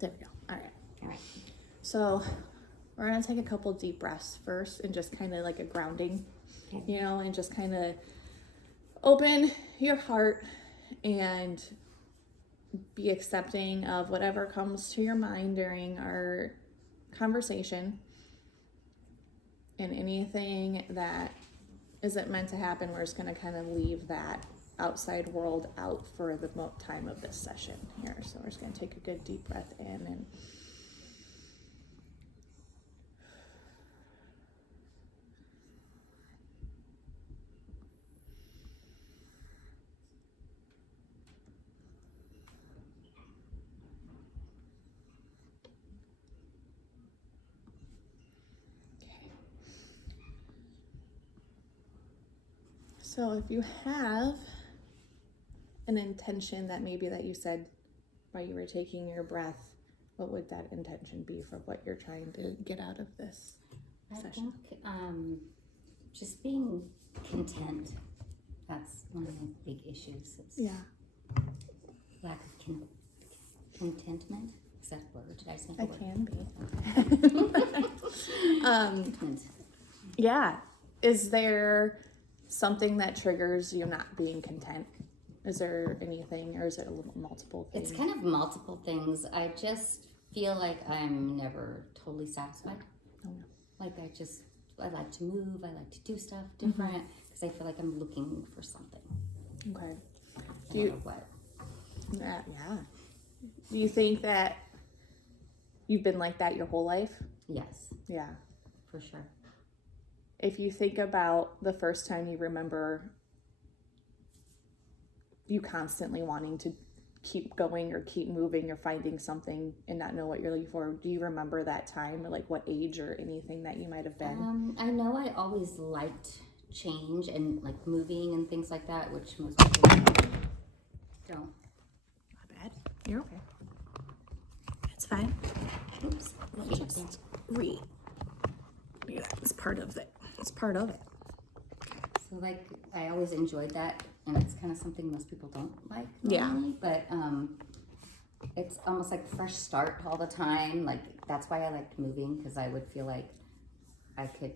There we go. All right. All right. So we're going to take a couple deep breaths first and just kind of like a grounding, Okay. and just kind of open your heart and be accepting of whatever comes to your mind during our conversation, and anything that isn't meant to happen, we're just going to kind of leave that outside world out for the time of this session here. So we're just going to take a good deep breath in and so if you have an intention that you said while you were taking your breath, what would that intention be for what you're trying to get out of this session? I think just being content. That's one of my big issues. It's lack of contentment. Is that a word? Did I say a word? It can be. Yeah. Is there something that triggers you not being content? Is there anything, or is it multiple things? It's kind of multiple things. I just feel like I'm never totally satisfied. Oh, no. Like I like to move. I like to do stuff different because I feel like I'm looking for something. Okay. I don't know what? Yeah. Do you think that you've been like that your whole life? Yes. Yeah. For sure. If you think about the first time you remember you constantly wanting to keep going or keep moving or finding something and not know what you're looking for, do you remember that time, or like what age or anything that you might have been? I know I always liked change and like moving and things like that, which most people don't. Not bad. You're okay. It's fine. Oops. Let me just read. Yeah, it's part of it. It's part of it. So like I always enjoyed that, and it's kind of something most people don't like normally, but it's almost like fresh start all the time. Like that's why I liked moving, because I would feel like I could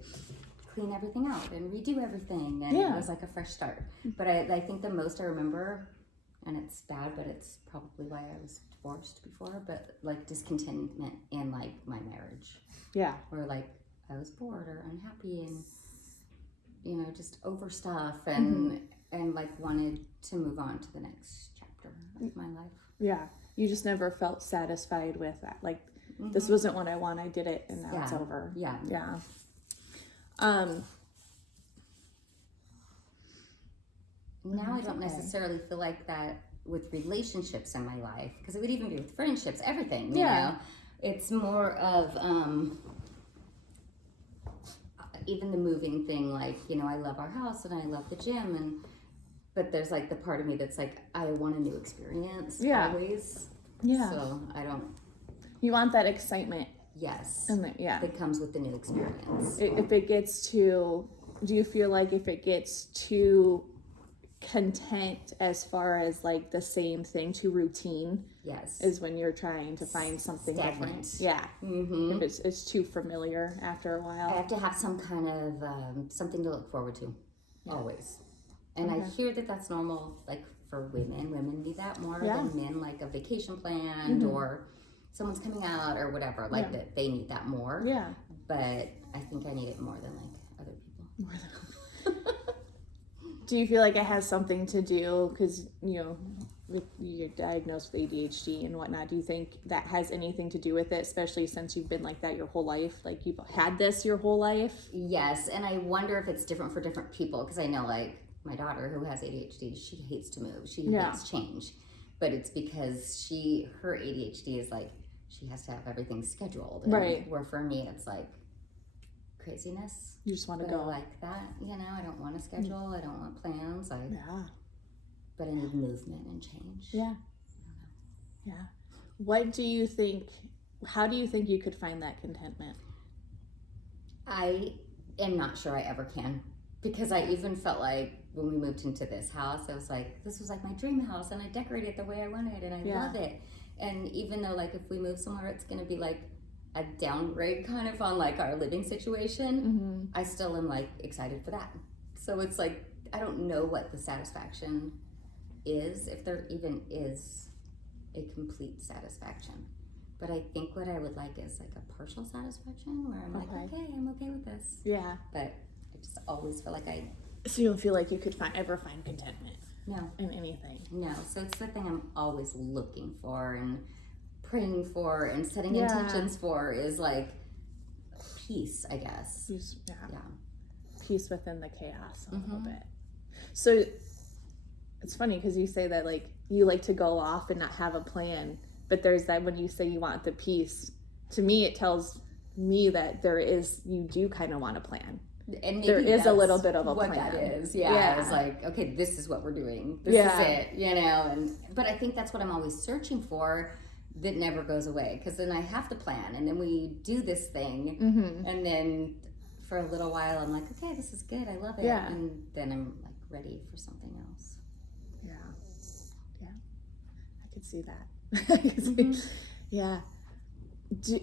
clean everything out and redo everything, and it was like a fresh start. But I think the most I remember, and it's bad, but it's probably why I was divorced before, but like discontentment in like my marriage. Yeah. Or like I was bored or unhappy and just over stuff and like wanted to move on to the next chapter of my life. Yeah. You just never felt satisfied with that. Like this wasn't what I want. I did it and now it's over. Yeah. Yeah. Now I don't necessarily feel like that with relationships in my life, because it would even be with friendships, everything, you know. It's more of even the moving thing, like, I love our house and I love the gym, but there's like the part of me that's like, I want a new experience always. Yeah. So I don't. You want that excitement. Yes. And that comes with the new experience. If it gets too, do you feel like if it gets too content as far as like the same thing, too routine? Yes. Is when you're trying to find something different. Yeah. If it's too familiar after a while. I have to have some kind of something to look forward to, always. And I hear that that's normal, like for women. Women need that more than men, like a vacation planned or someone's coming out or whatever. Like that, they need that more. Yeah. But I think I need it more than like other people. More than. Do you feel like it has something to do because you're diagnosed with ADHD and whatnot? Do you think that has anything to do with it, especially since you've been like that your whole life? Like you've had this your whole life? Yes, and I wonder if it's different for different people, because I know like my daughter who has ADHD, she hates to move. She hates change. But it's because her ADHD is like, she has to have everything scheduled. And where for me, it's like craziness. You just want to go. I like that, I don't want a schedule. I don't want plans. But I need movement and change. Yeah. Yeah. What do you think, how do you think you could find that contentment? I am not sure I ever can, because I even felt like when we moved into this house, I was like, this was like my dream house and I decorated it the way I wanted and I love it. And even though like if we move somewhere, it's going to be like a downgrade kind of on like our living situation, I still am like excited for that. So it's like, I don't know what the satisfaction is, if there even is a complete satisfaction. But I think what I would like is like a partial satisfaction where I'm like, okay, I'm okay with this. Yeah. But I just always feel like So you don't feel like you could ever find contentment? No. In anything? No. So it's the thing I'm always looking for and praying for and setting intentions for is like peace, I guess. Peace, Yeah. Peace within the chaos a little bit. So it's funny because you say that like you like to go off and not have a plan, but there's that when you say you want the peace, to me it tells me that you do kind of want a plan. And maybe there is a little bit of a what plan. That is. Yeah. It's like, okay, this is what we're doing. This is it, you know. But I think that's what I'm always searching for that never goes away, because then I have to plan and then we do this thing and then for a little while I'm like, okay, this is good, I love it, and then I'm like ready for something else. I could see that. Yeah.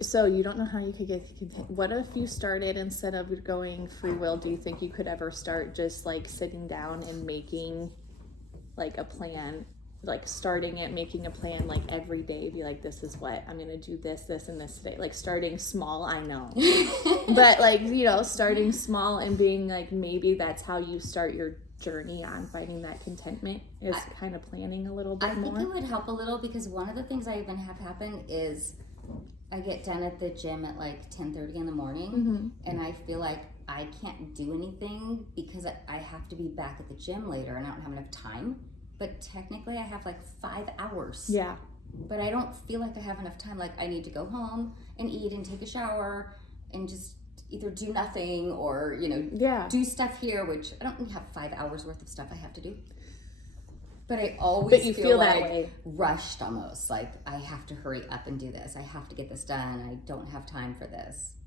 So you don't know how you could get, what if you started, instead of going free will, do you think you could ever start just like sitting down and making like a plan, like starting it, making a plan like every day, be like, this is what I'm gonna do, this and this today, like starting small, I know. But like, you know, starting small and being like, maybe that's how you start your journey on finding that contentment, is kind of planning a little bit more. I think it would help a little, because one of the things I even have happen is I get done at the gym at like 10:30 in the morning and I feel like I can't do anything because I have to be back at the gym later and I don't have enough time. But technically I have like 5 hours. Yeah. But I don't feel like I have enough time. Like I need to go home and eat and take a shower and just either do nothing or, you know, do stuff here, which I don't have 5 hours worth of stuff I have to do. But I always feel like that way. Rushed almost. Like I have to hurry up and do this. I have to get this done. I don't have time for this.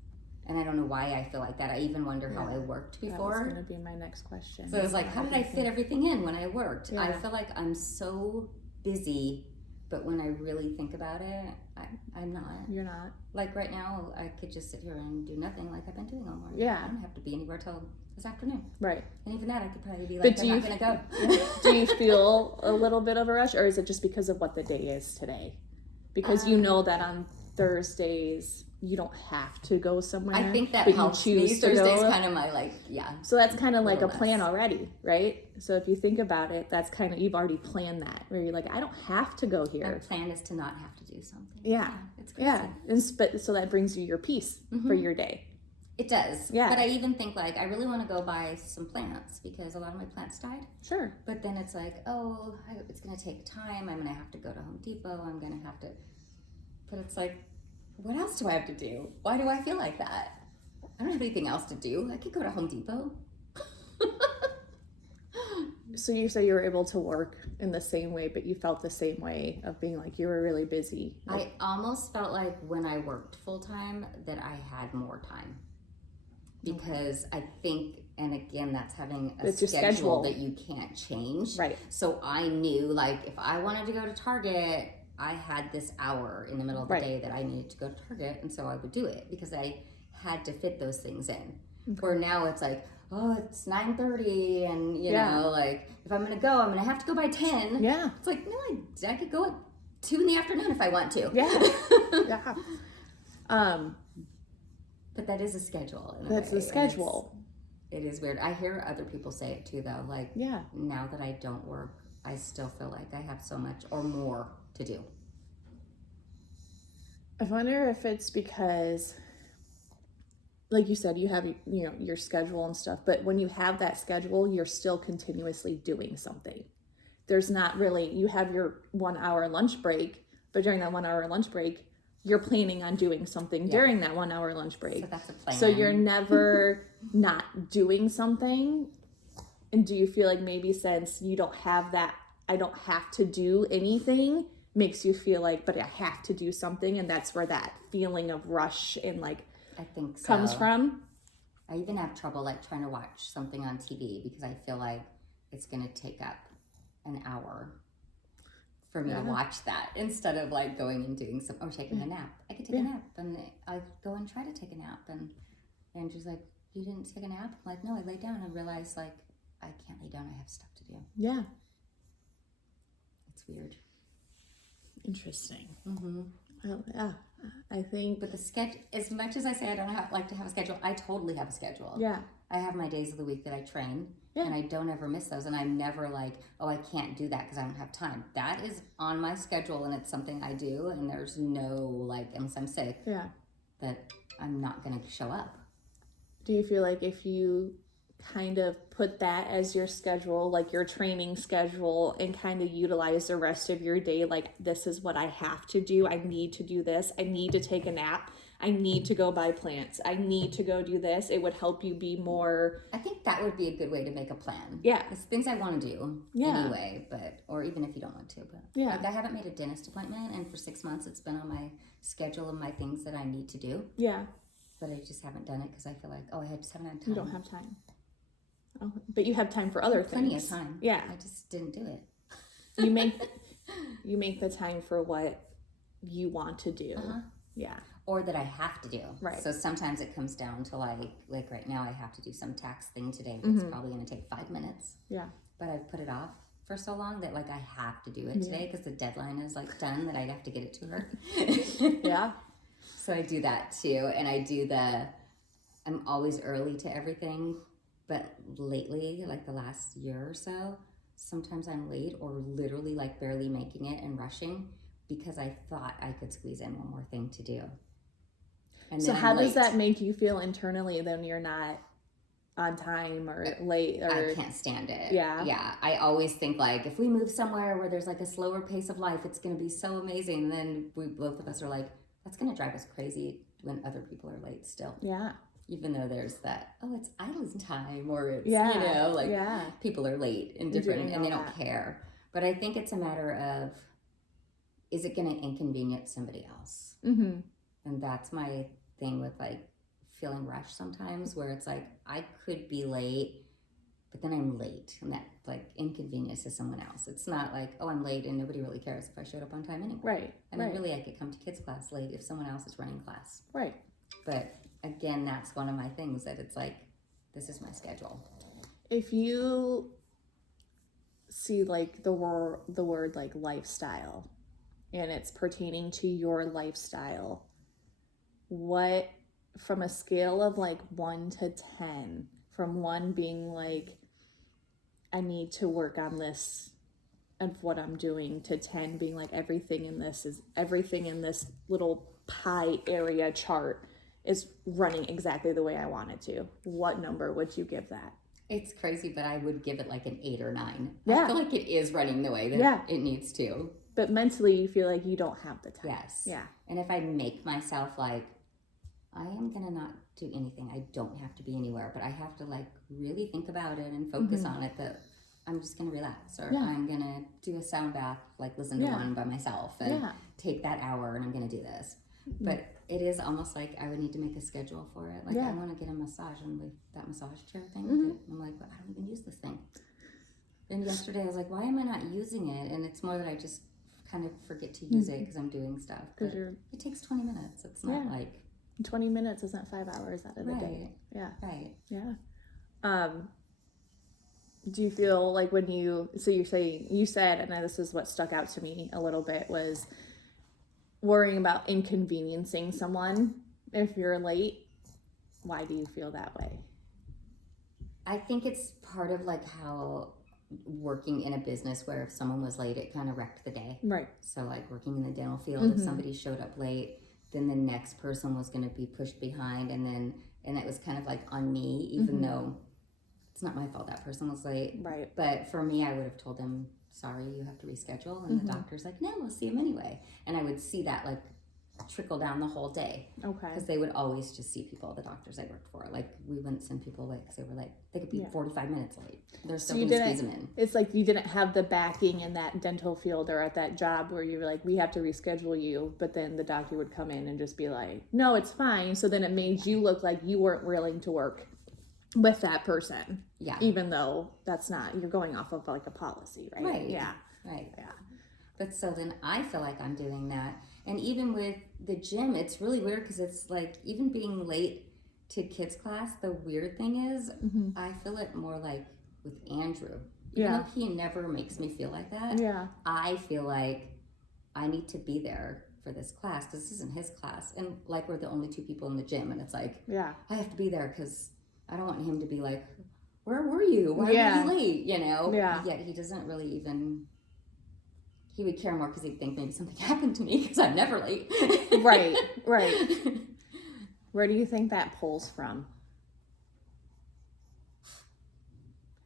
And I don't know why I feel like that. I even wonder how I worked before. That was going to be my next question. So it was like, how did I fit everything in when I worked? I feel like I'm so busy, but when I really think about it, I'm not. You're not. Like right now, I could just sit here and do nothing like I've been doing all morning. Yeah. I don't have to be anywhere till this afternoon. Right. And even that, I could probably be like, I'm not going to go. Do you feel a little bit of a rush, or is it just because of what the day is today? Because you know that on Thursdays you don't have to go somewhere. I think that helps me. Thursday's kind of my like, So that's kind of like a plan already, right? So if you think about it, that's kind of, you've already planned that, where you're like, I don't have to go here. My plan is to not have to do something. Yeah. It's crazy. Yeah. And so that brings you your peace for your day. It does. Yeah. But I even think like, I really want to go buy some plants because a lot of my plants died. Sure. But then it's like, it's going to take time. I'm going to have to go to Home Depot. I'm going to have to, but it's like, what else do I have to do? Why do I feel like that? I don't have anything else to do. I could go to Home Depot. So you say you were able to work in the same way, but you felt the same way of being like you were really busy. I almost felt like when I worked full time that I had more time. Because I think, and again, that's having a schedule that you can't change. Right. So I knew like if I wanted to go to Target, I had this hour in the middle of the day that I needed to go to Target, and so I would do it because I had to fit those things in. Where now it's like, it's 9:30, and you know, like if I'm gonna go, I'm gonna have to go by 10. Yeah. It's like, no, I could go at 2 in the afternoon if I want to. Yeah. Yeah. But that is a schedule. That's the schedule. It is weird. I hear other people say it too, though. Like, now that I don't work, I still feel like I have so much or more to do. I wonder if it's because, like you said, you have, you know, your schedule and stuff, but when you have that schedule, you're still continuously doing something. There's not really, you have your 1 hour lunch break, but during that 1 hour lunch break, you're planning on doing something during that 1 hour lunch break. So that's a plan. So you're never not doing something. And do you feel like maybe since you don't have that, I don't have to do anything, makes you feel like, but I have to do something, and that's where that feeling of rush and like I think so. comes from? I even have trouble like trying to watch something on TV because I feel like it's going to take up an hour for me to watch that instead of like going and doing or taking a nap. I could take a nap, and I go and try to take a nap, and Andrew's like, "You didn't take a nap?" I'm like, "No, I laid down and realized like I can't lay down. I have stuff to do." Yeah. It's weird. Interesting. Mm-hmm. Well, yeah, I think. But the schedule, as much as I say I don't like to have a schedule, I totally have a schedule. Yeah. I have my days of the week that I train, and I don't ever miss those. And I'm never like, oh, I can't do that because I don't have time. That is on my schedule, and it's something I do. And there's no like, unless I'm sick, that I'm not going to show up. Do you feel like if you kind of put that as your schedule, like your training schedule, and kind of utilize the rest of your day, like, this is what I have to do. I need to do this. I need to take a nap. I need to go buy plants. I need to go do this. It would help you be more. I think that would be a good way to make a plan. Yeah. It's things I want to do anyway, or even if you don't want to. But like, I haven't made a dentist appointment, and for 6 months it's been on my schedule of my things that I need to do. Yeah. But I just haven't done it because I feel like, I just haven't had time. You don't have time. Oh, but you have time for other things. Plenty of time. Yeah. I just didn't do it. You make the time for what you want to do. Yeah. Or that I have to do. Right. So sometimes it comes down to like right now I have to do some tax thing today that's probably going to take 5 minutes. Yeah. But I've put it off for so long that like I have to do it today because the deadline is like done, that I have to get it to her. Yeah. So I do that too. And I do I'm always early to everything. But lately, like the last year or so, sometimes I'm late or literally like barely making it and rushing because I thought I could squeeze in one more thing to do. And so how does that make you feel internally when you're not on time or late? Or I can't stand it. Yeah. Yeah. I always think like if we move somewhere where there's like a slower pace of life, it's going to be so amazing. And then both of us are like, that's going to drive us crazy when other people are late still. Yeah. Even though there's that, it's idle time, or it's, people are late and different and they don't care. But I think it's a matter of, is it going to inconvenience somebody else? Mm-hmm. And that's my thing with like feeling rushed sometimes, where it's like, I could be late, but then I'm late, and that like inconveniences someone else. It's not like, I'm late and nobody really cares if I showed up on time anyway. Right. I mean, really, I could come to kids class late if someone else is running class. Right. But again, that's one of my things, that it's like, this is my schedule. If you see like the word like lifestyle, and it's pertaining to your lifestyle, what, from a scale of like 1 to 10, from 1 being like, I need to work on this of what I'm doing, to 10 being like, everything in this little pie area chart is running exactly the way I want it to, what number would you give that? It's crazy, but I would give it like an 8 or 9. Yeah. I feel like it is running the way that it needs to. But mentally, you feel like you don't have the time. Yes. Yeah. And if I make myself like, I am going to not do anything, I don't have to be anywhere, but I have to like really think about it and focus on it, that I'm just going to relax, or I'm going to do a sound bath, like listen to one by myself and take that hour, and I'm going to do this. But it is almost like I would need to make a schedule for it. Like I want to get a massage, and like that massage chair thing. I'm like, but I don't even use this thing. And yesterday I was like, why am I not using it? And it's more that I just kind of forget to use it because I'm doing stuff. But it takes 20 minutes. It's not like 20 minutes isn't 5 hours out of the day. Yeah. Right. Yeah. Do you feel like when you said, and this is what stuck out to me a little bit, was worrying about inconveniencing someone if you're late. Why do you feel that way? I think it's part of like how working in a business where if someone was late, it kind of wrecked the day. Right. So like working in the dental field, if somebody showed up late, then the next person was going to be pushed behind, and it was kind of like on me, even though it's not my fault that person was late. Right. But for me, I would have told them, sorry, you have to reschedule. And the doctor's like, no, we'll see him anyway. And I would see that like trickle down the whole day. Okay. Because they would always just see people, the doctors I worked for. Like we wouldn't send people late because they were late. They could be 45 minutes late. They're still going to squeeze them in. It's like you didn't have the backing in that dental field or at that job where you were like, we have to reschedule you. But then the doctor would come in and just be like, no, it's fine. So then it made you look like you weren't willing to work with that person. Yeah. Even though that's not, you're going off of like a policy, right? Right. Yeah. Right. Yeah. But so then I feel like I'm doing that. And even with the gym, it's really weird because it's like even being late to kids class, the weird thing is I feel it more like with Andrew. Even though he never makes me feel like that, I feel like I need to be there for this class because this isn't his class. And like we're the only two people in the gym and it's like, I have to be there because I don't want him to be like, where were you? Why were you late? You know? Yet he doesn't really even... He would care more because he'd think maybe something happened to me because I'm never late. Right. Where do you think that pulls from?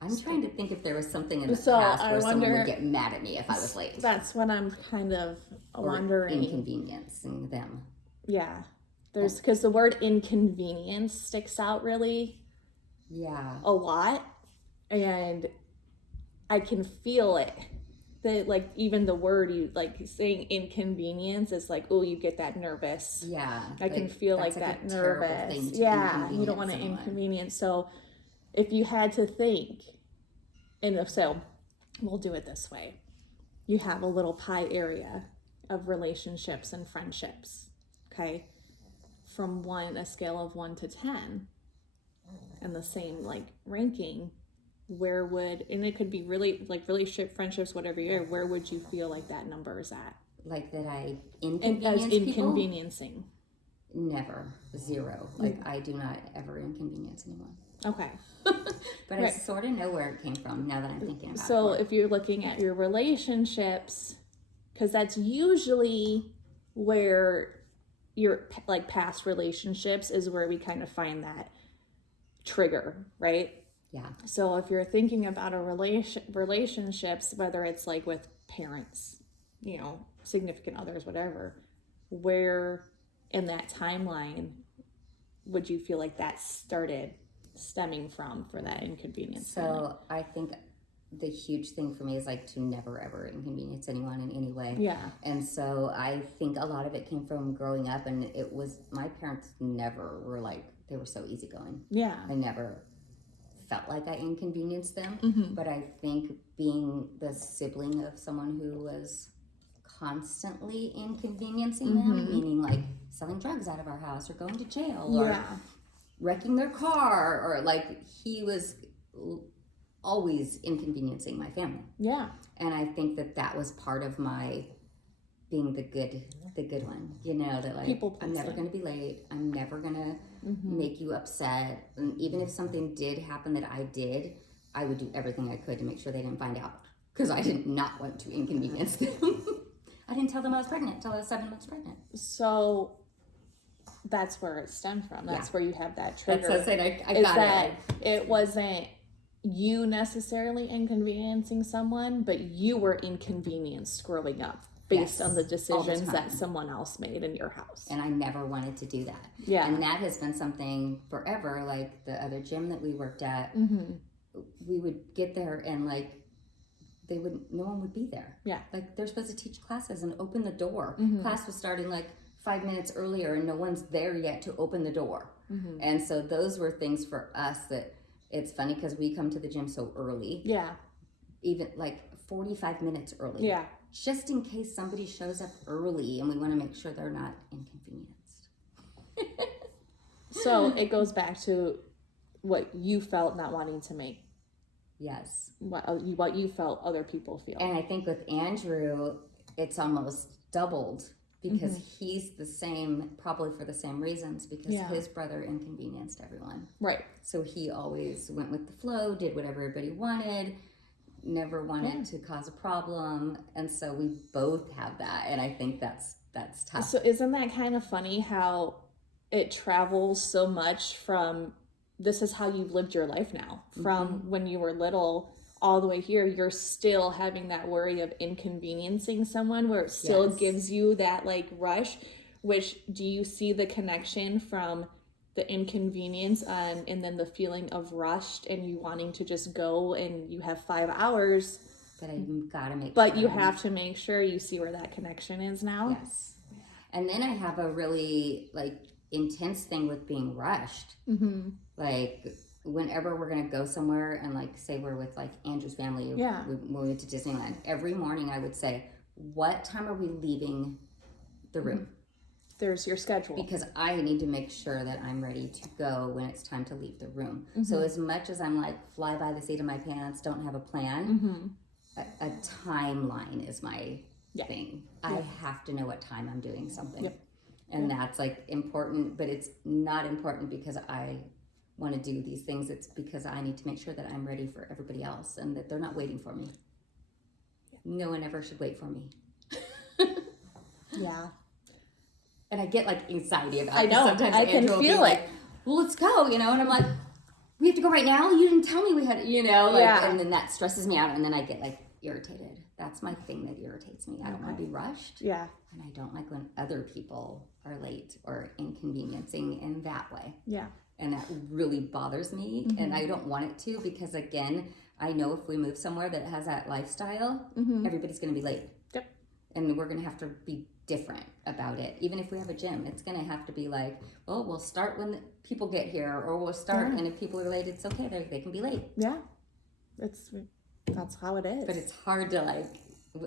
I'm trying to think if there was something in the past where someone would get mad at me if I was late. That's what I'm kind of wondering. Inconveniencing them. Yeah. Because the word inconvenience sticks out really a lot. And I can feel it. That like even the word you like saying inconvenience is like, oh, you get that nervous. I can feel like that nervous. You don't want to inconvenience. So if you had to think, so we'll do it this way. You have a little pie area of relationships and friendships, okay? From a scale of 1 to 10, and the same like ranking. Where would, and it could be really like relationship, friendships, whatever you're, where would you feel like that number is at? Like that I inconveniencing? Never. 0. Like I do not ever inconvenience anyone. Okay. But I sort of know where it came from now that I'm thinking about it. So if you're looking at your relationships, because that's usually where your like past relationships is where we kind of find that trigger, right? So if you're thinking about a relationships, whether it's like with parents, you know, significant others, whatever, where in that timeline would you feel like that started stemming from for that inconvenience? So I think the huge thing for me is like to never ever inconvenience anyone in any way. And so I think a lot of it came from growing up, and it was my parents never were like, they were so easygoing. I never felt like I inconvenienced them, but I think being the sibling of someone who was constantly inconveniencing them, meaning like selling drugs out of our house or going to jail or wrecking their car, or like he was always inconveniencing my family. And I think that was part of my being the good one, you know, that like I'm never going to be late. I'm never going to make you upset. And even if something did happen that I did, I would do everything I could to make sure they didn't find out because I did not want to inconvenience them. I didn't tell them I was pregnant until I was 7 months pregnant. So that's where it stemmed from. That's where you have that trigger. That's what I said. I got it. It wasn't you necessarily inconveniencing someone, but you were inconvenienced growing up. Based on the decisions that someone else made in your house. And I never wanted to do that. And that has been something forever. Like the other gym that we worked at, we would get there and like, no one would be there. Like they're supposed to teach classes and open the door. Class was starting like 5 minutes earlier and no one's there yet to open the door. And so those were things for us that it's funny because we come to the gym so early. Even like 45 minutes early. Just in case somebody shows up early and we want to make sure they're not inconvenienced. So it goes back to what you felt not wanting to make. What you felt other people feel. And I think with Andrew, it's almost doubled because he's the same, probably for the same reasons, because his brother inconvenienced everyone. So he always went with the flow, did what everybody wanted, never wanted to cause a problem, and so we both have that, and I think that's tough. So isn't that kind of funny how it travels so much from this is how you've lived your life now, from when you were little all the way here, you're still having that worry of inconveniencing someone where it still gives you that like rush, which do you see the connection from the inconvenience and then the feeling of rushed and you wanting to just go and you have 5 hours that you gotta make but sure. You have to make sure you see where that connection is now. And then I have a really like intense thing with being rushed. Like whenever we're gonna go somewhere and like say we're with like Andrew's family, when we went to Disneyland, every morning I would say, what time are we leaving the room? There's your schedule. Because I need to make sure that I'm ready to go when it's time to leave the room. So as much as I'm like fly by the seat of my pants, don't have a plan, a timeline is my thing. I have to know what time I'm doing something. And that's like important, but it's not important because I want to do these things. It's because I need to make sure that I'm ready for everybody else and that they're not waiting for me. No one ever should wait for me. Yeah. And I get like anxiety about I it. know. Sometimes I can Andrew will be feel it. like, well, let's go, you know? And I'm like, we have to go right now? You didn't tell me we had, you know? Like, and then that stresses me out. And then I get like irritated. That's my thing that irritates me. I don't want to be rushed. Yeah. And I don't like when other people are late or inconveniencing in that way. Yeah. And that really bothers me. And I don't want it to because, again, I know if we move somewhere that has that lifestyle, everybody's going to be late. Yep. And we're going to have to be different about it. Even if we have a gym, it's going to have to be like, well, we'll start when the people get here, or we'll start, and if people are late, it's okay. They can be late. Yeah. That's how it is. But it's hard to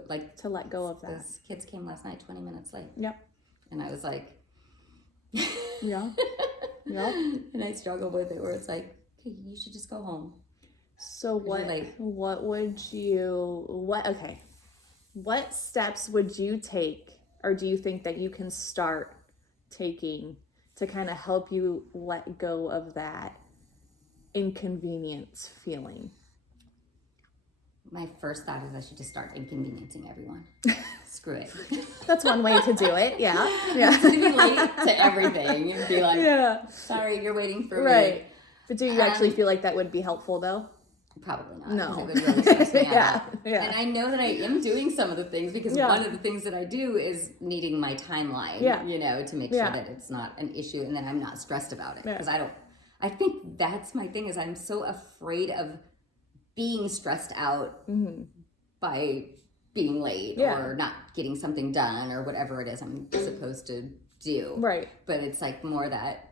like to let go of that. Those kids came last night 20 minutes late. Yep. And I was like, yeah. Yep. And I struggle with it where it's like, okay, you should just go home. So what steps would you take, or do you think that you can start taking to kind of help you let go of that inconvenience feeling? My first thought is I should just start inconveniencing everyone. Screw it. That's one way to do it. Yeah. Yeah. To be late to everything and be like, sorry, you're waiting for me. Right. But do you actually feel like that would be helpful though? Probably not. No. It would really stress me out. Yeah. And I know that I am doing some of the things because one of the things that I do is needing my timeline, you know, to make sure that it's not an issue and that I'm not stressed about it. Because I think that's my thing is I'm so afraid of being stressed out by being late or not getting something done or whatever it is I'm supposed to do. Right. But it's like more that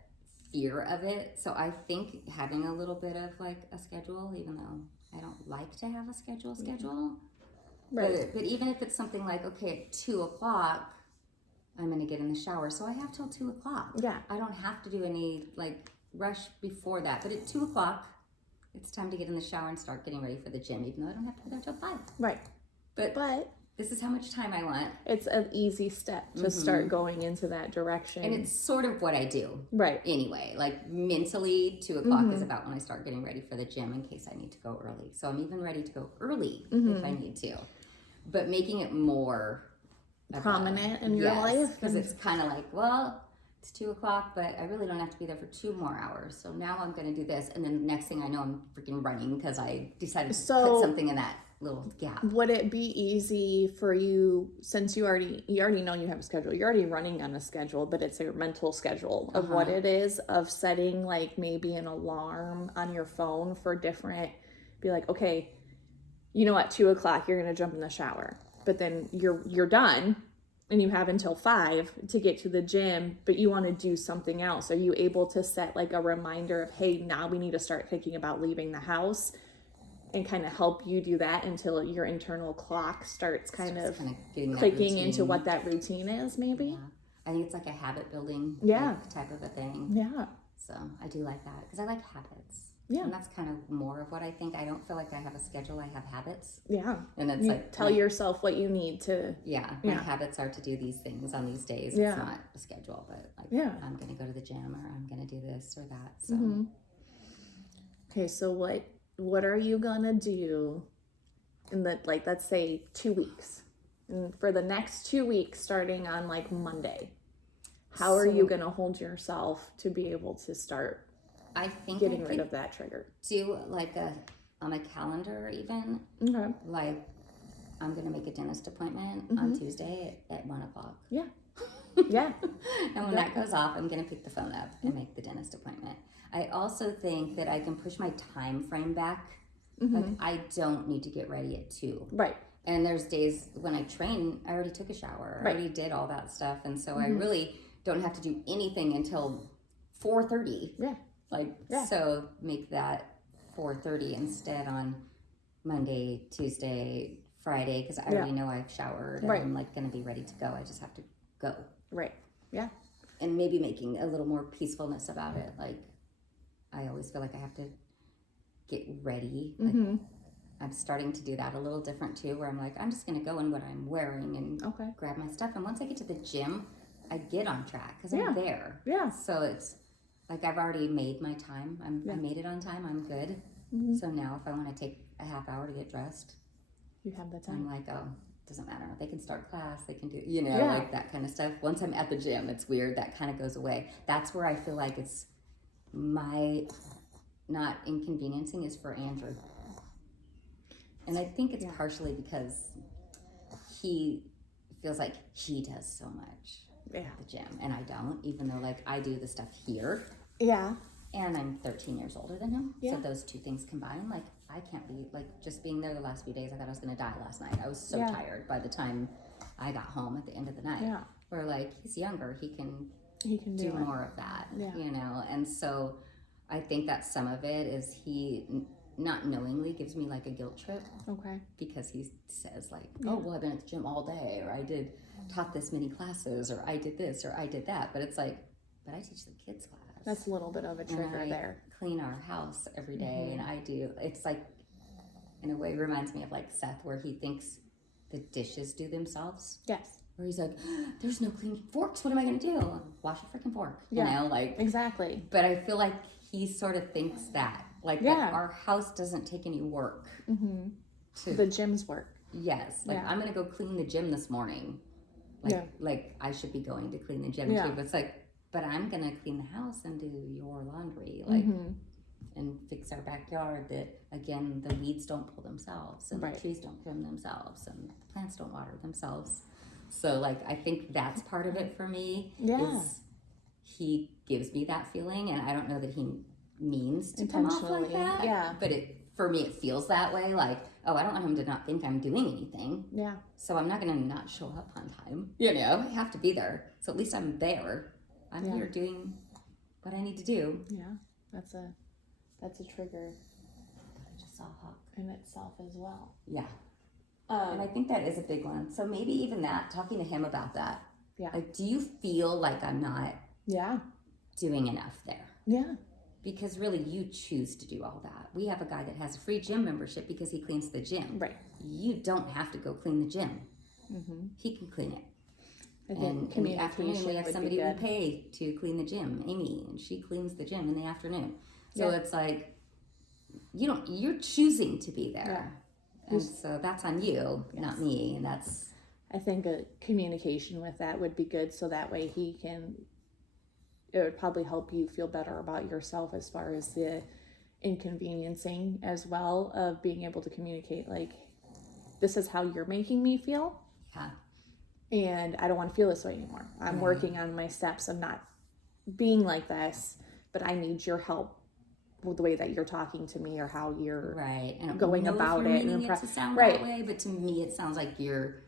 fear of it. So I think having a little bit of like a schedule, even though I don't like to have a schedule. Right. But even if it's something like, okay, at 2:00, I'm going to get in the shower. So I have till 2:00. Yeah. I don't have to do any like rush before that. But at 2:00, it's time to get in the shower and start getting ready for the gym, even though I don't have to be there till 5. Right. But this is how much time I want. It's an easy step to start going into that direction. And it's sort of what I do. Right. Anyway, like mentally, 2:00 is about when I start getting ready for the gym in case I need to go early. So I'm even ready to go early if I need to. But making it more prominent in your life. Because it's kind of like, well, it's 2:00, but I really don't have to be there for 2 more hours. So now I'm going to do this. And then next thing I know, I'm freaking running because I decided to put something in that little gap. Would it be easy for you, since you already know you have a schedule, you're already running on a schedule, but it's your mental schedule of what it is, of setting like maybe an alarm on your phone for different, be like, okay, you know, at 2:00 you're going to jump in the shower, but then you're done and you have until 5 to get to the gym, but you want to do something else. Are you able to set like a reminder of, hey, now we need to start thinking about leaving the house, and kind of help you do that until your internal clock starts kind of clicking into what that routine is, maybe? Yeah. I think it's like a habit building type of a thing. Yeah. So I do like that because I like habits. Yeah. And that's kind of more of what I think. I don't feel like I have a schedule. I have habits. Yeah. And it's like tell yourself what you need to. Yeah. My habits are to do these things on these days. Yeah. It's not a schedule, but like I'm going to go to the gym or I'm going to do this or that. So. Okay. So what are you going to do in the, like, let's say 2 weeks, and for the next 2 weeks, starting on like Monday, how are you going to hold yourself to be able to start getting rid of that trigger? Do like on a calendar even. Okay. Like I'm going to make a dentist appointment on Tuesday at 1:00. Yeah. Yeah. And when that goes off, I'm going to pick the phone up and make the dentist appointment. I also think that I can push my time frame back. Like I don't need to get ready at 2. Right. And there's days when I train, I already took a shower. I already did all that stuff. And so I really don't have to do anything until 4:30. Yeah. So make that 4:30 instead on Monday, Tuesday, Friday because I already know I've showered and Right. I'm like going to be ready to go. I just have to go. Right. Yeah. And maybe making a little more peacefulness about it. Like, I always feel like I have to get ready. Like, Mm-hmm. I'm starting to do that a little different too, where I'm like, I'm just going to go in what I'm wearing and Okay. grab my stuff. And once I get to the gym, I get on track because Yeah. I'm there. Yeah. So it's like I've already made my time. I made it on time. I'm good. Mm-hmm. So now if I want to take a half hour to get dressed, You have the I'm time. like, oh, doesn't matter. They can start class. They can do, Yeah. like that kind of stuff. Once I'm at the gym, it's weird. That kind of goes away. That's where I feel like it's my not inconveniencing is for Andrew. And I think it's partially because he feels like he does so much at the gym and I don't, even though like I do the stuff here. Yeah. And I'm 13 years older than him. Yeah. So those two things combined, like I can't be like just being there the last few days. I thought I was going to die last night. I was so tired by the time I got home at the end of the night. Yeah. Where like he's younger, he can do it. more of that, and so I think that some of it is he not knowingly gives me like a guilt trip. Okay. Because he says like, oh, well, I've been at the gym all day, or I taught this many classes, or I did this, or I did that. But it's like, but I teach the kids class. That's a little bit of a trigger there. Clean our house every day, and I do. It's like, in a way, reminds me of like Seth, where he thinks the dishes do themselves. Yes. Where he's like, there's no clean forks. What am I going to do? Wash a freaking fork. You know, like. Exactly. But I feel like he sort of thinks that. Like, that our house doesn't take any work. Mm-hmm. The gym's work. Yes. Like, I'm going to go clean the gym this morning. Like I should be going to clean the gym too. But it's like, but I'm going to clean the house and do your laundry. Like, and fix our backyard. That, again, the weeds don't pull themselves. And the trees don't trim themselves. And the plants don't water themselves. So, like, I think that's part of it for me. Yeah. Is he gives me that feeling. And I don't know that he means to come off like that. Yeah. But for me, it feels that way. Like, oh, I don't want him to not think I'm doing anything. Yeah. So I'm not going to not show up on time. You know, I have to be there. So at least I'm there. I'm here doing what I need to do. Yeah. That's a trigger I just saw Huck in itself as well. Yeah. And I think that is a big one. So maybe even that, talking to him about that. Yeah. Like, do you feel like I'm not doing enough there? Yeah. Because really, you choose to do all that. We have a guy that has a free gym membership because he cleans the gym. Right. You don't have to go clean the gym. Mm-hmm. He can clean it. I think in the afternoon, we have somebody we good. pay to clean the gym, Amy, and she cleans the gym in the afternoon. So it's like, you're choosing to be there. And so that's on you, not me. And that's... I think a communication with that would be good, so that way it would probably help you feel better about yourself as far as the inconveniencing as well of being able to communicate, like, this is how you're making me feel. Yeah. And I don't want to feel this way anymore. I'm working on my steps of not being like this, but I need your help with the way that you're talking to me or how you're and going about it. And to sound that way, but to me, it sounds like you're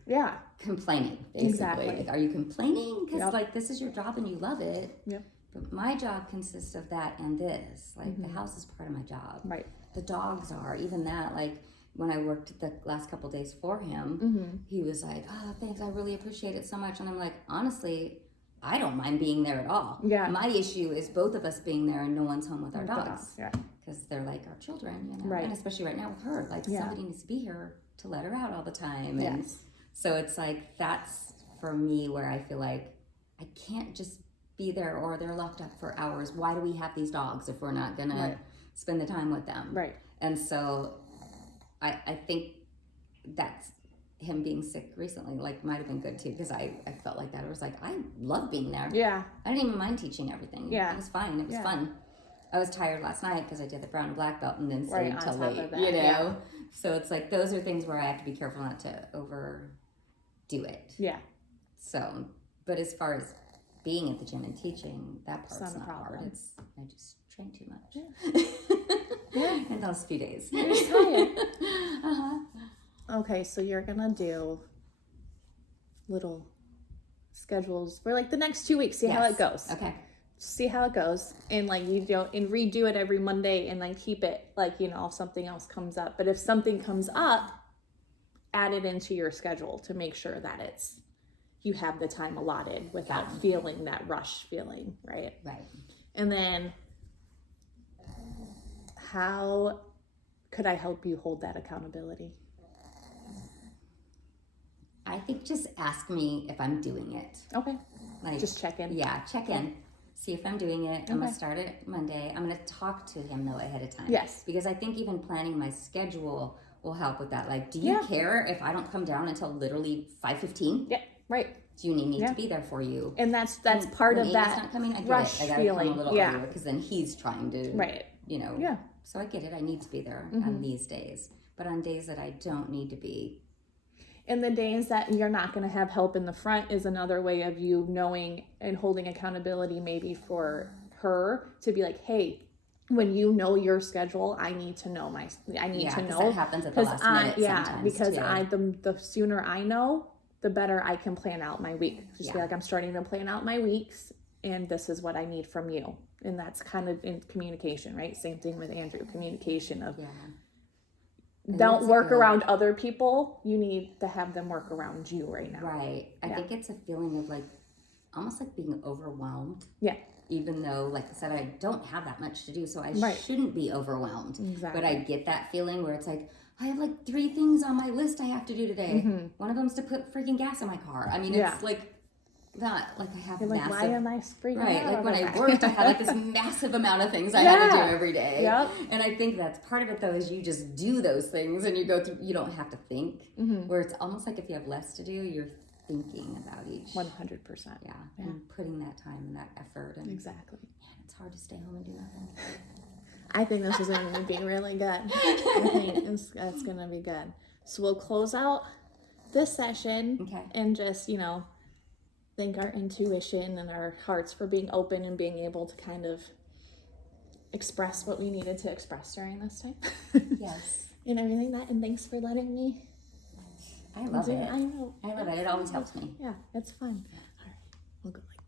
complaining. Basically. Exactly. Like, are you complaining because like this is your job and you love it? Yep. But my job consists of that and this. Like the house is part of my job. Right. The dogs are even that. Like when I worked the last couple of days for him, he was like, "Oh, thanks. I really appreciate it so much." And I'm like, honestly, I don't mind being there at all. Yeah. My issue is both of us being there and no one's home with our dogs. Yeah. Because they're like our children, you know. Right. And especially right now with her. Like somebody needs to be here to let her out all the time. And so it's like that's for me where I feel like I can't just be there or they're locked up for hours. Why do we have these dogs if we're not gonna spend the time with them? Right. And so I think that's him being sick recently, like, might have been good too, because I felt like that. It was like, I love being there. Yeah. I didn't even mind teaching everything. Yeah. It was fine. It was fun. I was tired last night because I did the brown and black belt and then stayed till on top late, of that, you know? So it's like, those are things where I have to be careful not to overdo it. Yeah. So, but as far as being at the gym and teaching, that part's not hard. I just train too much. Yeah. In those few days. You're just tired. Okay, so you're gonna do little schedules for like the next 2 weeks. See how it goes. Okay. See how it goes, and like you don't and redo it every Monday, and like keep it like if something else comes up. But if something comes up, added into your schedule to make sure that you have the time allotted without feeling that rush feeling, right? Right. And then how could I help you hold that accountability? I think just ask me if I'm doing it. Okay. Like, just check in. Yeah, check in. See if I'm doing it. I'm gonna start it Monday. I'm gonna talk to him though ahead of time. Yes. Because I think even planning my schedule will help with that. Like, do you care if I don't come down until literally 5:15? Yeah, right. Do you need me to be there for you? And that's part of that not coming, I get rush it. I gotta feeling. come a little earlier because then he's trying to, you know. Yeah. So I get it. I need to be there on these days. But on days that I don't need to be. And the days that you're not going to have help in the front is another way of you knowing and holding accountability maybe for her to be like, hey, when you know your schedule, I need to know I need to know. That happens at the last minute sometimes, because too. the sooner I know, the better I can plan out my week. Just be like, I'm starting to plan out my weeks, and this is what I need from you. And that's kind of in communication, right? Same thing with Andrew, communication of don't work around other people. You need to have them work around you right now. Right. I think it's a feeling of like, almost like being overwhelmed. Yeah. Even though, like I said, I don't have that much to do, so I shouldn't be overwhelmed. Exactly. But I get that feeling where it's like, I have like 3 things on my list I have to do today. One of them's to put freaking gas in my car. I mean, it's like not like I have massive. Why am I freaking out? Like when I worked, I had like this massive amount of things I had to do every day. Yep. And I think that's part of it though, is you just do those things and you go through. You don't have to think. Where it's almost like if you have less to do, you're thinking about each. 100%. Yeah. And putting that time and that effort. And exactly. Man, it's hard to stay home and do nothing. I think this is going to be really good. I think it's going to be good. So we'll close out this session and just, thank our intuition and our hearts for being open and being able to kind of express what we needed to express during this time. Yes. And everything and thanks for letting me. I love it. I know. I love it. It always helps me. Yeah, it's fun. All right, we'll go like